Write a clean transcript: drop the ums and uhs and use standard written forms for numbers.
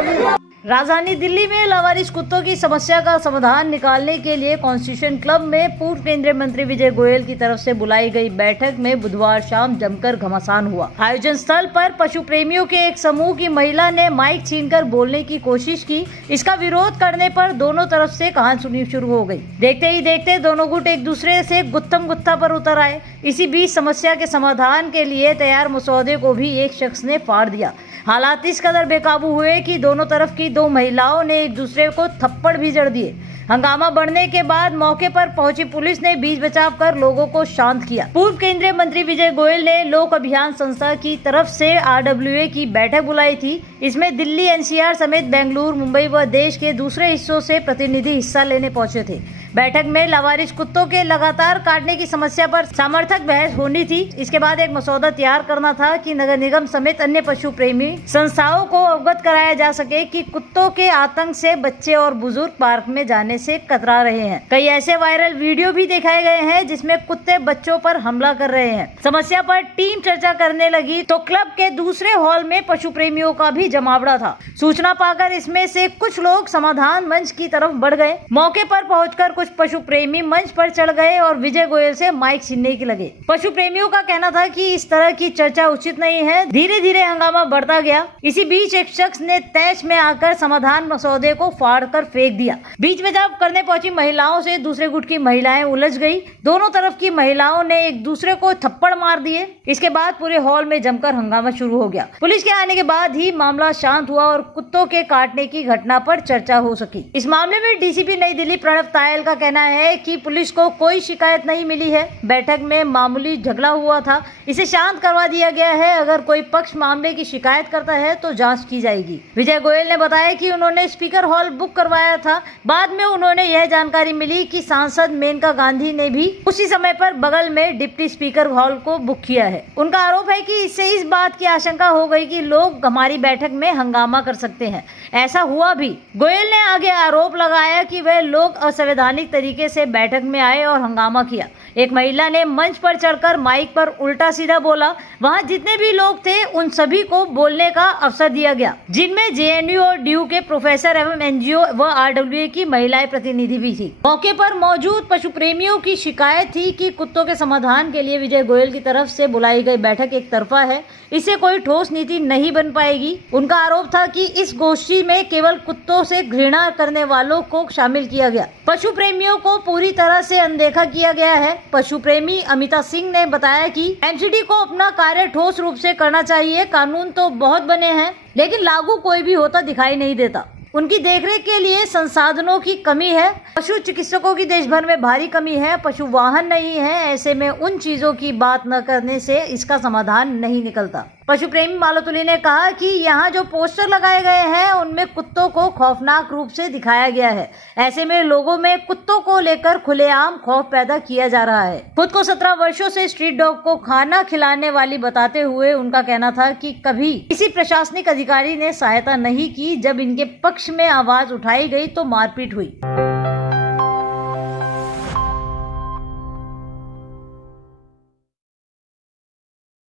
राजधानी दिल्ली में लावारिस कुत्तों की समस्या का समाधान निकालने के लिए कॉन्स्टिट्यूशन क्लब में पूर्व केंद्रीय मंत्री विजय गोयल की तरफ से बुलाई गई बैठक में बुधवार शाम जमकर घमासान हुआ। आयोजन स्थल पर पशु प्रेमियों के एक समूह की महिला ने माइक छीनकर बोलने की कोशिश की। इसका विरोध करने पर दोनों तरफ से कहासुनी शुरू हो गई। देखते ही देखते दोनों गुट एक दूसरे से गुत्थम गुत्था पर उतर आए। इसी बीच समस्या के समाधान के लिए तैयार मसौदे को भी एक शख्स ने फाड़ दिया। हालात इस कदर बेकाबू हुए कि दोनों तरफ की दो महिलाओं ने एक दूसरे को थप्पड़ भी जड़ दिए। हंगामा बढ़ने के बाद मौके पर पहुंची पुलिस ने बीच बचाव कर लोगों को शांत किया। पूर्व केंद्रीय मंत्री विजय गोयल ने लोक अभियान संस्था की तरफ से RWA की बैठक बुलाई थी। इसमें दिल्ली, NCR समेत बेंगलुरु, मुंबई व देश के दूसरे हिस्सों से प्रतिनिधि हिस्सा लेने पहुंचे थे। बैठक में लावारिस कुत्तों के लगातार काटने की समस्या पर समर्थक बहस होनी थी। इसके बाद एक मसौदा तैयार करना था कि नगर निगम समेत अन्य पशु प्रेमी संस्थाओं को अवगत कराया जा सके कि कुत्तों के आतंक से बच्चे और बुजुर्ग पार्क में जाने से कतरा रहे हैं। कई ऐसे वायरल वीडियो भी दिखाए गए हैं जिसमें कुत्ते बच्चों पर हमला कर रहे हैं। समस्या पर टीम चर्चा करने लगी तो क्लब के दूसरे हॉल में पशु प्रेमियों का भी जमावड़ा था। सूचना पाकर इसमें से कुछ लोग समाधान मंच की तरफ बढ़ गए। मौके पर पहुंचकर कुछ पशु प्रेमी मंच पर चढ़ गए और विजय गोयल से माइक छीनने के लगे। पशु प्रेमियों का कहना था कि इस तरह की चर्चा उचित नहीं है। धीरे धीरे हंगामा बढ़ता गया। इसी बीच एक शख्स ने तैश में आकर समाधान मसौदे को फाड़ कर फेंक दिया। बीच में जब करने पहुंची महिलाओं से दूसरे गुट की महिलाएं उलझ गई। दोनों तरफ की महिलाओं ने एक दूसरे को थप्पड़ मार दिए। इसके बाद पूरे हॉल में जमकर हंगामा शुरू हो गया। पुलिस के आने के बाद ही मामला शांत हुआ और कुत्तों के काटने की घटना पर चर्चा हो सकी। इस मामले में DCP नई दिल्ली प्रणव तायल का कहना है कि पुलिस को कोई शिकायत नहीं मिली है। बैठक में मामूली झगड़ा हुआ था, इसे शांत करवा दिया गया है। अगर कोई पक्ष मामले की शिकायत करता है तो जांच की जाएगी। विजय गोयल ने बताया कि उन्होंने स्पीकर हॉल बुक करवाया था। बाद में उन्होंने यह जानकारी मिली कि सांसद मेनका गांधी ने भी उसी समय पर बगल में डिप्टी स्पीकर हॉल को बुक किया है। उनका आरोप है कि इससे इस बात की आशंका हो गई कि लोग हमारी बैठक में हंगामा कर सकते हैं। ऐसा हुआ भी। गोयल ने आगे आरोप लगाया कि वह लोग असंवैधानिक तरीके से बैठक में आए और हंगामा किया। एक महिला ने मंच पर चढ़कर माइक पर उल्टा सीधा बोला। वहां जितने भी लोग थे उन सभी को बोलने का अवसर दिया गया, जिनमें JNU और DU के प्रोफेसर एवं NGO व RWA की महिलाएं प्रतिनिधि भी थी। मौके पर मौजूद पशु प्रेमियों की शिकायत थी कि कुत्तों के समाधान के लिए विजय गोयल की तरफ से बुलाई गई बैठक एक तरफा है, इससे कोई ठोस नीति नहीं बन पाएगी। उनका आरोप था कि इस गोष्ठी में केवल कुत्तों से घृणा करने वालों को शामिल किया गया। पशु प्रेमियों को पूरी तरह से अनदेखा किया गया है। पशु प्रेमी अमिता सिंह ने बताया कि MCD को अपना कार्य ठोस रूप से करना चाहिए। कानून तो बहुत बने हैं लेकिन लागू कोई भी होता दिखाई नहीं देता। उनकी देखरेख के लिए संसाधनों की कमी है। पशु चिकित्सकों की देश भर में भारी कमी है। पशु वाहन नहीं है। ऐसे में उन चीजों की बात न करने से इसका समाधान नहीं निकलता। पशु प्रेमी मालतुली ने कहा कि यहाँ जो पोस्टर लगाए गए हैं उनमें कुत्तों को खौफनाक रूप से दिखाया गया है। ऐसे में लोगों में कुत्तों को लेकर खुलेआम खौफ पैदा किया जा रहा है। खुद को 17 वर्षों से स्ट्रीट डॉग को खाना खिलाने वाली बताते हुए उनका कहना था कि कभी किसी प्रशासनिक अधिकारी ने सहायता नहीं की। जब इनके पक्ष में आवाज उठाई गई तो मारपीट हुई।